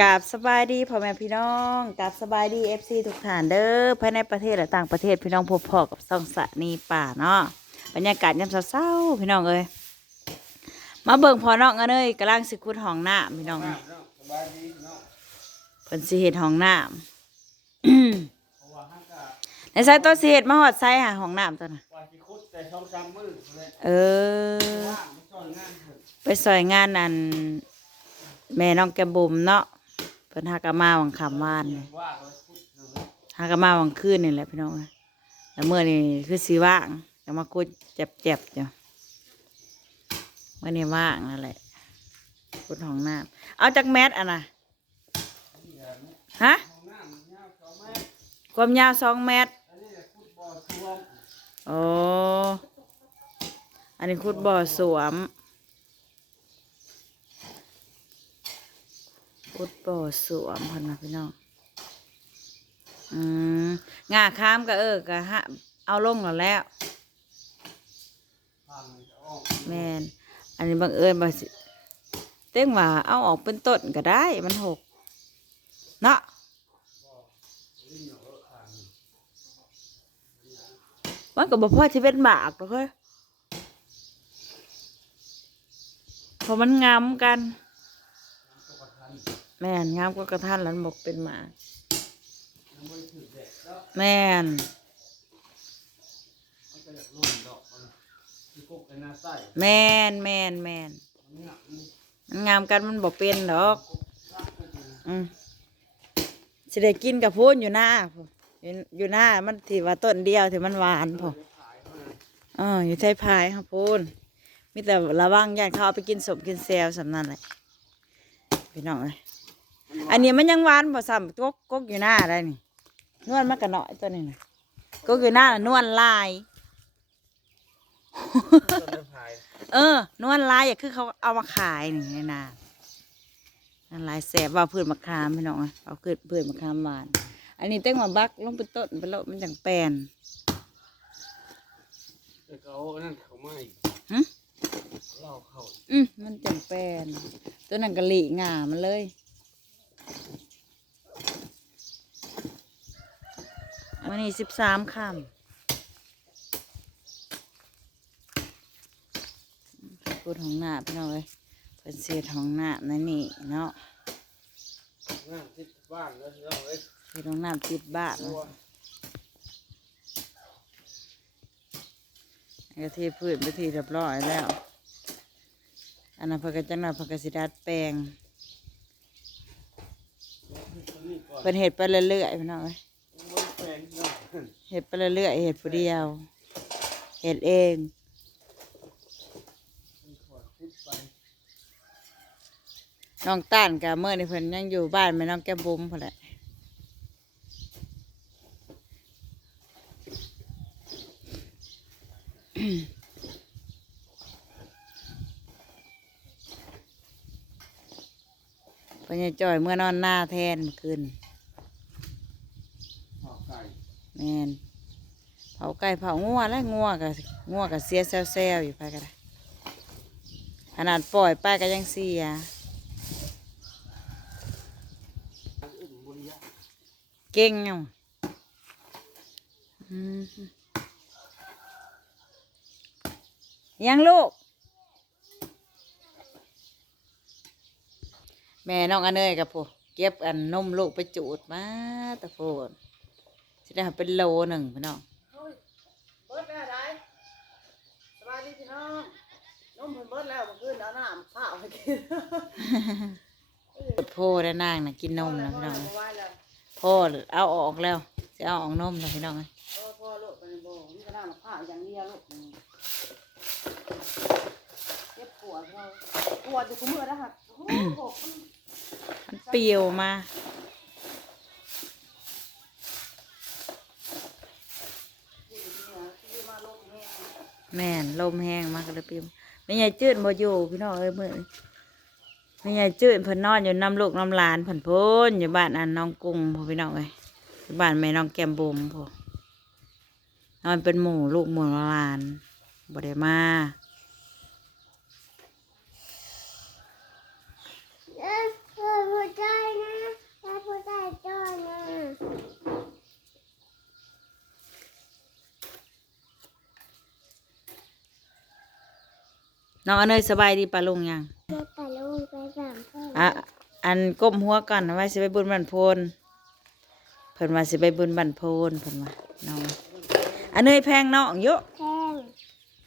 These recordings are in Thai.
กราบสบายดีพ่อแม่พี่น้องกราบสบายดีเอฟซีทุกท่านเด้อภายในประเทศและต่างประเทศพี่น้องพบพอกับซ่องสะนีป่าเนาะบรรยากาศยามเศร้าๆพี่น้องเอ้ยมาเบิ่งพอน้องกันเลยกำลังสิขุดห้องน้ำพี่น้องเนาะสบายดีพิ่นสิเฮ็ดห้องน้ำเพราะว่าห้างกะในสายตัวสิเฮ็ดมาฮอดไซหาห้องน้ำตัวน่ะว่าสิขุดแต่ช่องสามมือเออว่างไม่ช่วยงเถอไปซอยงานอัน แม่น้องแกมบุมเนาะเพิ่นหากะมาวังคำว่านนี่ยขุดเนาะหากะมาวังคืนนี่แหละพี่น้องแล้วเมื่อนี่คือสีว่างจะมากุดเจ็บเจ็บๆจ้ะเมื่อนี่ว่างนั่นแหละกุดห้องน้ำเอาจากแมทอะนะฮะความยาวสองเมตรอันนี้ขุดบ่อท่วมโอ้อันนี้ขุดบ่อสวม ดบ่อสวมพันนะพี่น้องอืมงาค้ามก็เออก็ฮะเอาลงแล้วแล้วทางมันจะออกแมนอันนี้บังเอิญบ่สิเต้งว่าเอาออกเป็นต้นก็ได้มันหกเนาะมันก็บ่พอที่เป็นหมากเฮ้ยเพอมันงามกัน น้ำตกกระทัน แม่นงามกว่ากระทันแล้วมันบอกเป็นหมาแม่นแม่นแม่นแม่นมันงามกันมันบอกเป็นดอกรักอืมสิได้กินกับพูนอยู่หน้าอยู่หน้ามันที่ว่าต้นเดียวที่มันหวานพอไปขายเขานะเออยู่ใช้พายครับพูนมีแต่ระวังญาติเขาเอาไปกินสมกินแซวสำนันแหละพี่น้องเอ้ย อันนี้มันยังหวานพอซ้ำกกกกอยู่หน้าได้นี่ นวลมันก็น้อยตัวนี้นะกกอยู่หน้าน่ะนวลลายต้นไม้พาย เออ นวลลายอย่าคือเขาเอามาขายนี่ในนานั่นลายแสบว่าพืชมะขามพี่น้องเอ้ยเอาพืชพืชมะขามหวาน อันนี้เต้งมาบักลงเป็นต้นเป็นโลมันจังแปลนแต่เขาอันนั่นเขาไม่หึเล่าเขาอืมมันจังแปลนตัวนั้นกะหลีง่ามันเลย วันนี้สิบสามคำพูดของหน้าพี่น้องเอ้ยเป็นเศษของหน้านั่นนี่เนาะงานที่บ้านแล้วเราเอ้ยเศษของหน้าติดบ้านตัวกะทีพืชไปทีเรียบร้อยแล้ว อันนั้นเพนกจังหน่อยเพนกสิดัดแปลงตัวนี้ก่อนเป็นเห็ดไปเรื่อยๆพี่น้องเอ้ย มันแพงเนาะ เห็ดไปเรื่อยๆเห็ดผู้เดียว เห็ดเองน้องต้านกับเมื่อนี่เพิ่นยังอยู่บ้านแม่น้องแก้มบุ้มพอแหละเพิ่นจะจ่อยเมื่อนอนหน้าแทนเมื่อคืน หอกไก่ แมนเผาไก่เผางัวแล้วงัวกับงัวกับเสียแซวๆอยู่ไปก็ได้ขนาดปล่อยไปก็ยังเสียเก่งเนาะยังลูก แม่น้องอันเนยกับผู้เก็บอันนมลูกไปจูดมาตะโพน สิได้เป็นโลหนึ่งพี่น้องเบิดแล้วได้สบายดีพี่น้องนมเพิ่นเบิดแล้วเมื่อคืนเอาน้ำข้าวให้กินโพได้นางนะกินนมแล้วพี่น้องเอาไว้แล้วพ่อเอาออกแล้วจะเอาออกนมแล้วพี่น้องเอ้ยเออพ่อลูกเป็นโบมีแต่น้ำข้าวอย่างเดียวลูกเจ็บปวดเราปวดอยู่คุมือแล้วค่ะโอ้โหมันมันเปรียวมา อยู่เนี่ยที่มาโรคแห้ง แม่นลมแห้งมากเลยเปรียวไม่ใหญ่จืดบ่อยู่พี่น้องเอ้ยมื่อไม่ใหญ่จืดเพิ่นนอนอยู่น้ำลูกน้ำหลานเพิ่นพ้นอยู่บ้านอันน้องกุ้งพอพี่น้องเอ้ยอยู่บ้านแม่น้องแก้มบุมพอนอนเป็นหมู่ลูกหมู่หลานบ่ได้มา เอ้ น้องอเนยสบายดีปะลุงยังไปปะลุงไปสามพ่ออะอันก้มหัวก่อนว่าสิไปบุญบันโพนเพิ่นว่าสิไปบุญบันโพนเพิ่นว่าน้องอันเนยแพงน้องเยอะแพง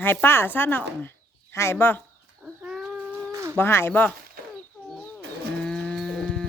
ใหายป้าซะน้องน่ะใหายบ่อ้าวบ่ใหายบ่อืม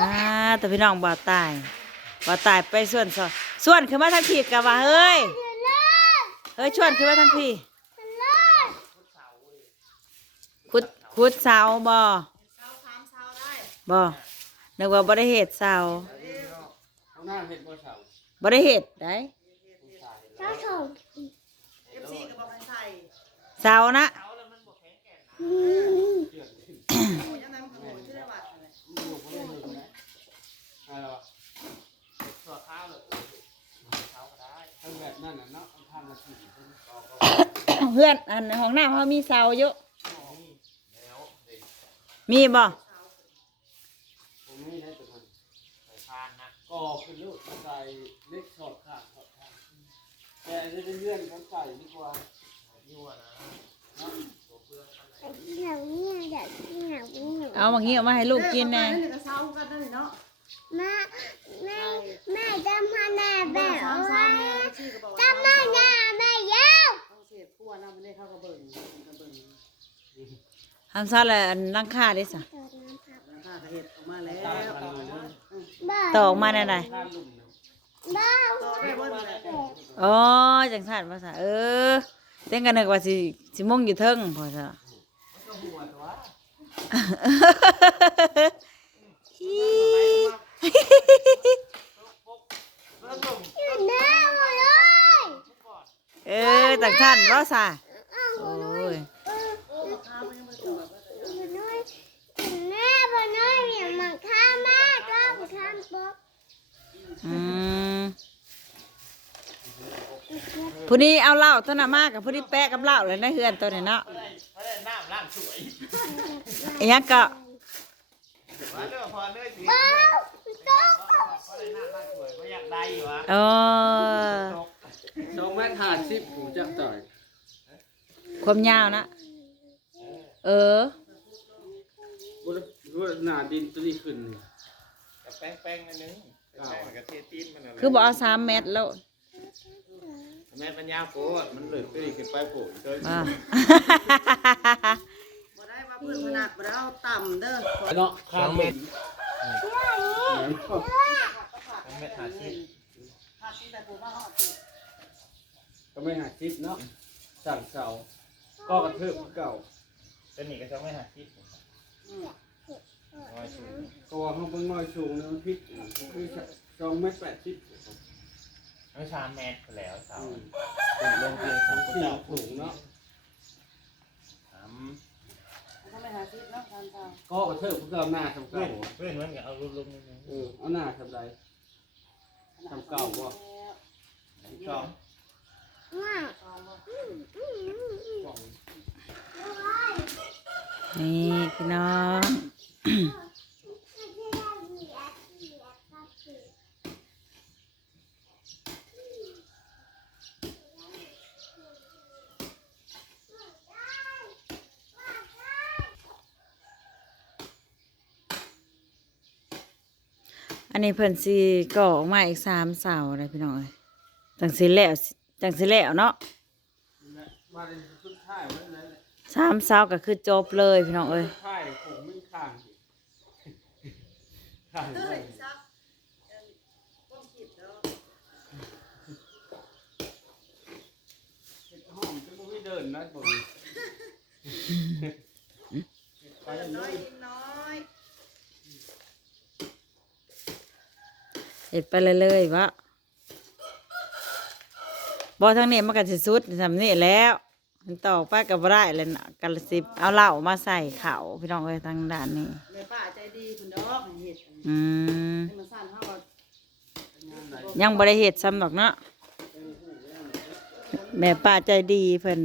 อ่าแต่พี่น้องบ่ตายบ่ตายไปส่วนสอนส่วนขึ้นมาทางพี่กะว่าเฮ้ยเดือดเลยเฮ้ยชวนขึ้นมาทางพี่ เดือดเลย ขุดขุดเสาบ่เช้าถามเช้าได้บ่นึกว่าบ่ได้เฮ็ดเสาเอาหน้าเห็ดบ่เสาบ่ได้เฮ็ดได้เจ้าถูกเอฟซีก็บอกให้ใส่เสานะอืมเกี่ยวขึ้นโอ้ยยังไงมันก็โหดชื่อได้บัดเลยมันอยู่บ่ได้เห็นนะอะไรวะสอดเท้าเลยเท้าก็ได้ทั้งแบบนั้นน่ะเนาะทำมาถี่เพิ่นออกก็เพื่อนอันห้องน้ำเขามีเสาเยอะ มีบ่ผมไม่ได้ตัวมันใส่พานนะก่อขึ้นลูกใส่เล็กสอดข้างสอดข้างแต่อันนี้เป็นเลื่อนของใส่ดีกว่ายั่วนะเนาะตัวเปลือกอะไรเหนียวเนี่ยเดี๋ยวเหนียวเหนียวเอาบางทีเอามาให้ลูกกินแน่เอ้ยก็เช้ากันนั่นนี่เนาะแม่แม่แม่จำมาแน่แบเมื่อบเช้าเช้าว่า แม่ชื่อก็บอกว่า จำมาแน่แม่ยาว ต้องเสียพัวนะมันได้เข้ากับเบิ่งกับเบิ่ง ทำซะเลยอันลังค่าได้สะเติมน้ำผักแล้วข้าก็เห็ดออกมาแล้วตามมันเลยนะบ้าต่อออกมาแน่ใดข้ามหลุมนะบ้าต่อไปเบิ่งเลยอ๋อจังสันภาษาเออเต้นกันนึกว่าสิสิมงอยู่เทิงพอซะก็หัวตัวอีอยู่หน้าหมดเลยเออจังสันว่าซะโอ้ย ข้าวมันยังไม่จบ อยู่น้อยอยู่หน้าบ่น้อยเนี่ยมันข้ามมากก็มันข้ามป๊อก อืมผู้นี้เอาเหล้าตัวน่ะมากกับผู้นี้แปะกับเหล้าเลยในเฮือนตัวนี้เนาะอีหยังก็บ้าต้องเออสองเมตรห้าสิบหูจักต่อยความยาวนะ เออบุรบุรหนาดินตัวนี้ขึ้นแป้งแป้งๆนิดนึง แป้งๆกับเทตีนมันอะไรคือบอกเอาสามเมตรแล้วแม่มันยาวโพดมันเหลือตีขึ้นไปโผล่อีกเด้ออ่า บ่ได้ว่าเพื่อนพนักบ่ได้เอาต่ำเด้อเนาะข้างเม็ดสองเม็ดห้าสิบถ้าที่แต่ผมว่าเขาติดก็ไม่หักทิศเนาะสั่งเสาก็กระเทืบเก่าตัวนี้ก็สองเม็ดห้าสิบร้อยสูง ตัวเขาเพิ่งน้อยสูงเนี่ยมันพิษคือสองเมตรแปดสิบไม่ชามเมตรไปแล้วสาอืมเป็นลงเพียงสามสี่เจ้าสูงเนาะสามเขาไม่หาซิปเนาะทานเช้าก็กระเทืบเก่าหน้าทำเพื่อเก่านเพื่อนมันก็เอาลุกๆนิดนึงเออเอาหน้าทำไรทำเก่าบ่สองว้านี่พี่น้อง อันนี้เพิ่นสิก่อออกมาอีกสามเสาเลยพี่น้องเอ้ยจังสิแล้วจังสิแล้วเนาะมาเป็นชุดท้ายไว้เลยสามเสาก็คือจบเลยพี่น้องเอ้ยท้ายผมไม่ข้างข้างเฮ้ไว้ยซักเอิ่มก้มขีดเด้อห้องจะไม่เดินนะผมเปิดน้อยยิงน้อย เห็ดไปเรื่อยๆวะบอทางนี้มันก็สิสุดสำนี่แหล้ว มันต่อไปกับบ่ได้เลยนะกันละสิบเอาเหล้ามาใส่เขาพี่น้องเอ้ยทางด้านนี้แม่ป้าใจดีคุณดอกให้เห็ดอืมให้มันสั้นเท่ากับยังบ่ได้เห็ดซ้ำดอกเนาะแม่ป้าใจดีเพิ่น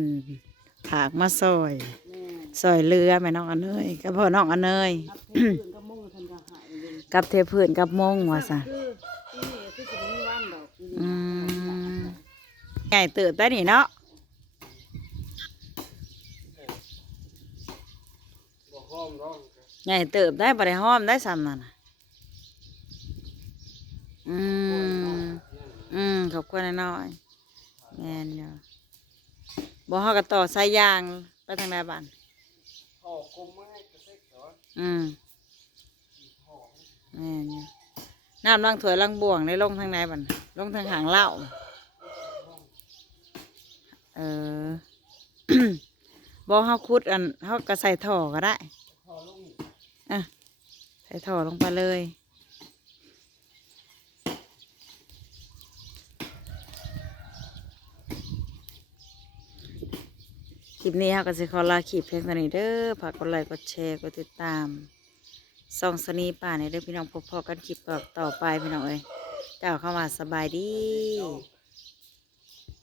ผากมาซอยแม่ซอยเรือแม่น้องอันเนยกับพ่อน้องอันเนยครับเทพื้นก็มุ่งทันจะหายเลยกับเทพื้นกับมงว่าซะ อืมใหญ่เติบได้นี่เนาะใหญ่เติบได้บริห้อมได้สำนั่นอืมอืมขอบคุณน้อยแมนอยู่บ่ฮอกระต่อสายยางไปทางใดบ้านอืมแมนอยู่ น้ำล้างถวยล้างบ่วงได้ลงทางไหนบ้านลงทางหางเหล้าเออบ่เฮาขุดอันเฮาก็ใส่ท่อก็ได้พ่อใส่ท่อลงไปเลยคลิปนี้เราก็จะขอลาคลิปเพียงเท่านี้เด้อฝากกดไลค์กดแชร์กดติดตาม ส่องสนีป่าในเด้อพี่น้องพบพอกันคลิปต่อไปพี่น้องเอ้ยเจ้าเข้ามาสบายดี